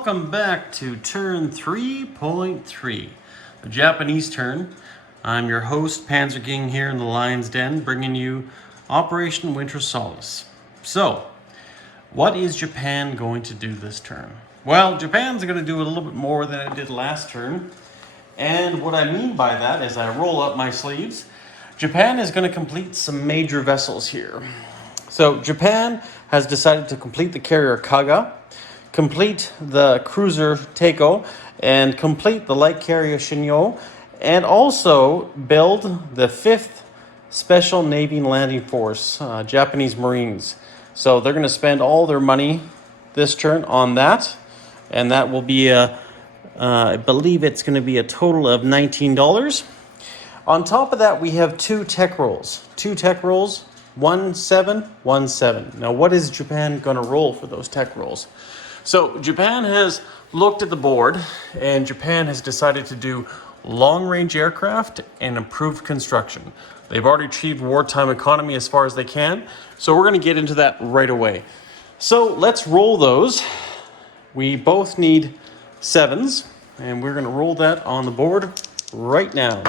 welcome back to turn 3.3, the Japanese turn. I'm your host, Panzer King, here in the Lion's Den, bringing you Operation Winter Solace. So, what is Japan going to do this turn? Well, Japan's going to do a little bit more than it did last turn. And what I mean by that, as I roll up my sleeves, Japan is going to complete some major vessels here. So, Japan has decided to complete the carrier Kaga, complete the cruiser Teiko, and complete the light carrier Shinyo, and also build the 5th Special Navy Landing Force, Japanese Marines. So they're going to spend all their money this turn on that, and that will be I believe it's going to be a total of $19. On top of that, we have two tech rolls, 1717. Now, what is Japan going to roll for those tech rolls? So Japan has looked at the board, and Japan has decided to do long-range aircraft and improved construction. They've already achieved wartime economy as far as they can, so we're going to get into that right away. So let's roll those. We both need 7s, and we're going to roll that on the board right now.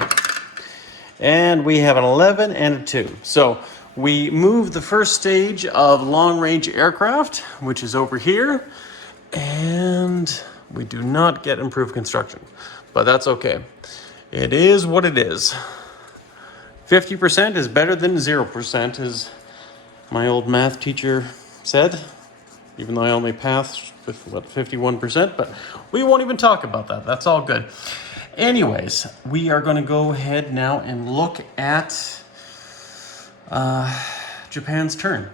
And we have an 11 and a 2. So we move the first stage of long-range aircraft, which is over here, and we do not get improved construction, but that's okay. It is what it is. 50% is better than 0%, as my old math teacher said, even though I only passed with, 51%, but we won't even talk about that. That's all good. Anyways, we are going to go ahead now and look at Japan's turn.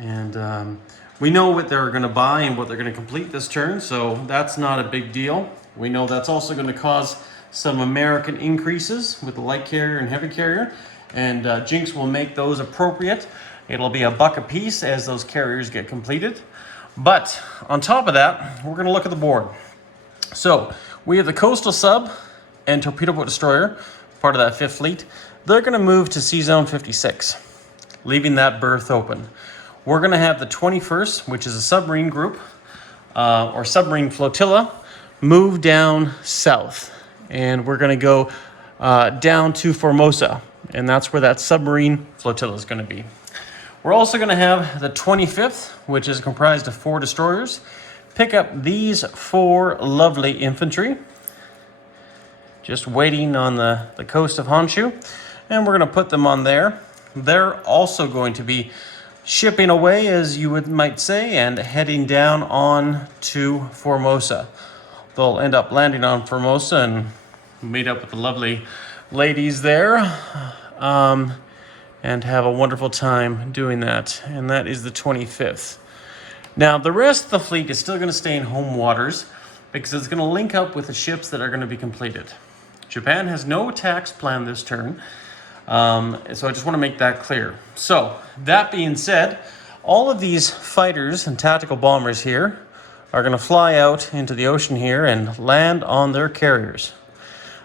And we know what they're going to buy and what they're going to complete this turn, so that's not a big deal. We know that's also going to cause some American increases with the light carrier and heavy carrier, and Jinx will make those appropriate. It'll be $1 a piece as those carriers get completed. But on top of that, we're going to look at the board. So we have the coastal sub and torpedo boat destroyer, part of that 5th fleet. They're going to move to Sea Zone 56, leaving that berth open. We're going to have the 21st, which is a submarine group, or submarine flotilla, move down south. And we're going to go down to Formosa, and that's where that submarine flotilla is going to be. We're also going to have the 25th, which is comprised of 4 destroyers, pick up these 4 lovely infantry, just waiting on the coast of Honshu, and we're going to put them on there. They're also going to be shipping away, as you might say, and heading down on to Formosa. They'll end up landing on Formosa and meet up with the lovely ladies there, and have a wonderful time doing that. And that is the 25th. Now, the rest of the fleet is still going to stay in home waters because it's going to link up with the ships that are going to be completed. Japan has no attacks planned this turn, so I just want to make that clear. So, that being said, all of these fighters and tactical bombers here are going to fly out into the ocean here and land on their carriers.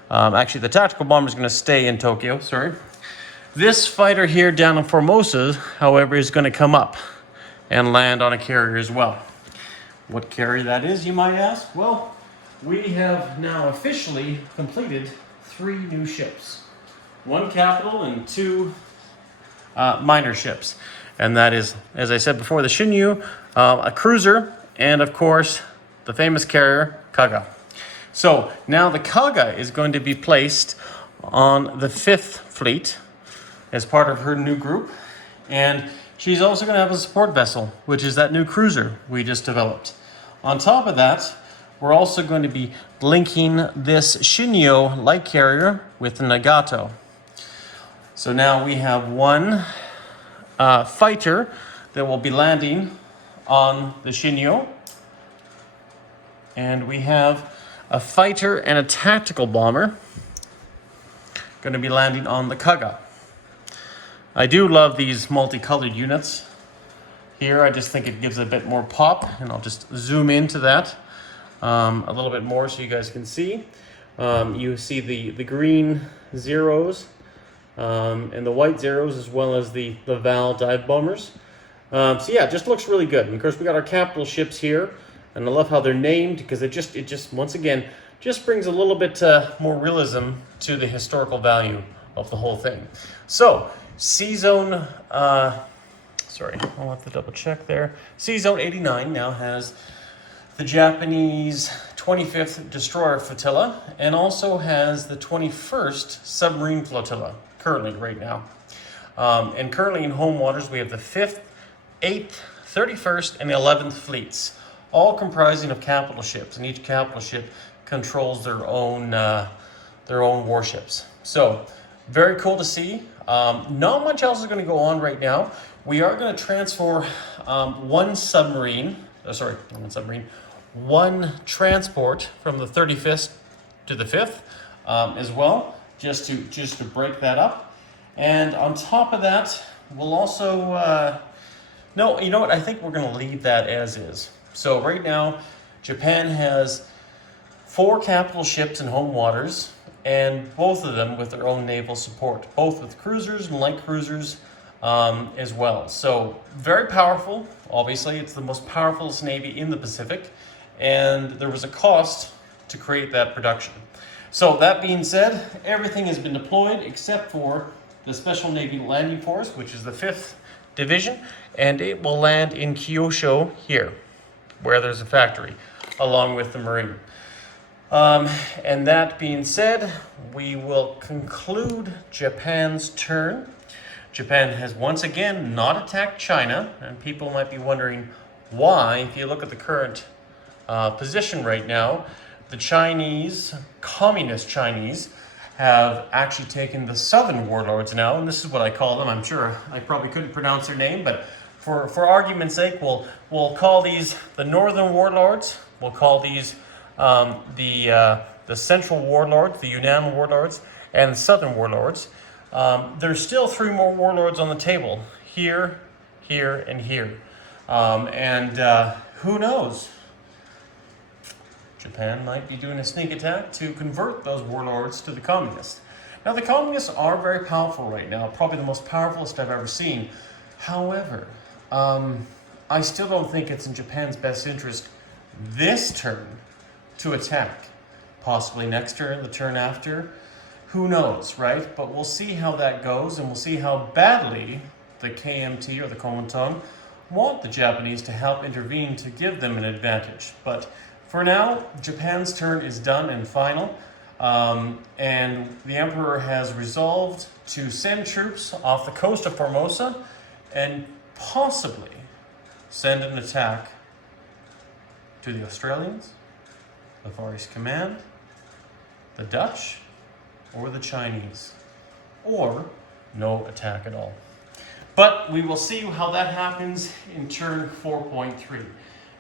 Actually, the tactical bomber is going to stay in Tokyo, sorry. This fighter here down in Formosa, however, is going to come up and land on a carrier as well. What carrier that is, you might ask? Well, we have now officially completed 3 new ships. 1 capital and 2 minor ships. And that is, as I said before, the Shinyu, a cruiser, and of course, the famous carrier, Kaga. So now the Kaga is going to be placed on the 5th fleet as part of her new group. And she's also going to have a support vessel, which is that new cruiser we just developed. On top of that, we're also going to be linking this Shinyo light carrier with the Nagato. So now we have 1 fighter that will be landing on the Shinyo. And we have a fighter and a tactical bomber going to be landing on the Kaga. I do love these multicolored units here. I just think it gives a bit more pop, and I'll just zoom into that a little bit more so you guys can see. You see the green zeros and the white zeros, as well as the Val dive bombers. So yeah, it just looks really good. And of course, we got our capital ships here. And I love how they're named because it just once again, just brings a little bit more realism to the historical value of the whole thing. So, C-Zone, sorry, I'll have to double check there. C-Zone 89 now has the Japanese 25th Destroyer Flotilla and also has the 21st Submarine Flotilla, currently, right now. And currently in home waters, we have the 5th, 8th, 31st, and 11th fleets, all comprising of capital ships, and each capital ship controls their own warships. So, very cool to see. Not much else is going to go on right now. We are going to transfer one transport from the 35th to the 5th as well, just to break that up. And on top of that, we'll also, no, you know what? I think we're going to leave that as is. So right now, Japan has 4 capital ships in home waters, and both of them with their own naval support, both with cruisers and light cruisers as well. So very powerful. Obviously, it's the most powerful navy in the Pacific, and there was a cost to create that production. So that being said, everything has been deployed except for the Special Navy Landing Force, which is the 5th Division, and it will land in Kyushu here, where there's a factory, along with the Marine. And that being said, we will conclude Japan's turn. Japan has once again not attacked China, and people might be wondering why. If you look at the current position right now, the Chinese, communist Chinese, have actually taken the southern warlords now, and this is what I call them. I'm sure I probably couldn't pronounce their name, but for argument's sake, we'll call these the northern warlords. We'll call these the central warlords, the Yunnan warlords, and the southern warlords. There's still 3 more warlords on the table, here, here, and here. Who knows? Japan might be doing a sneak attack to convert those warlords to the communists. Now, the communists are very powerful right now, probably the most powerfulest I've ever seen. However, I still don't think it's in Japan's best interest this turn to attack. Possibly next turn, the turn after. Who knows, right? But we'll see how that goes, and we'll see how badly the KMT or the Kuomintang want the Japanese to help intervene to give them an advantage. But for now, Japan's turn is done and final, and the Emperor has resolved to send troops off the coast of Formosa and possibly send an attack to the Australians, the Far East Command, the Dutch, or the Chinese, or no attack at all. But we will see how that happens in turn 4.3.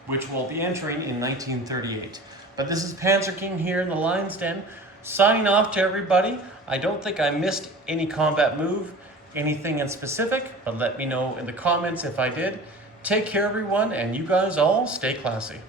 Which will be entering in 1938. But this is Panzer King here in the Lion's Den, signing off to everybody. I don't think I missed any combat move, anything in specific, but let me know in the comments if I did. Take care, everyone, and you guys all stay classy.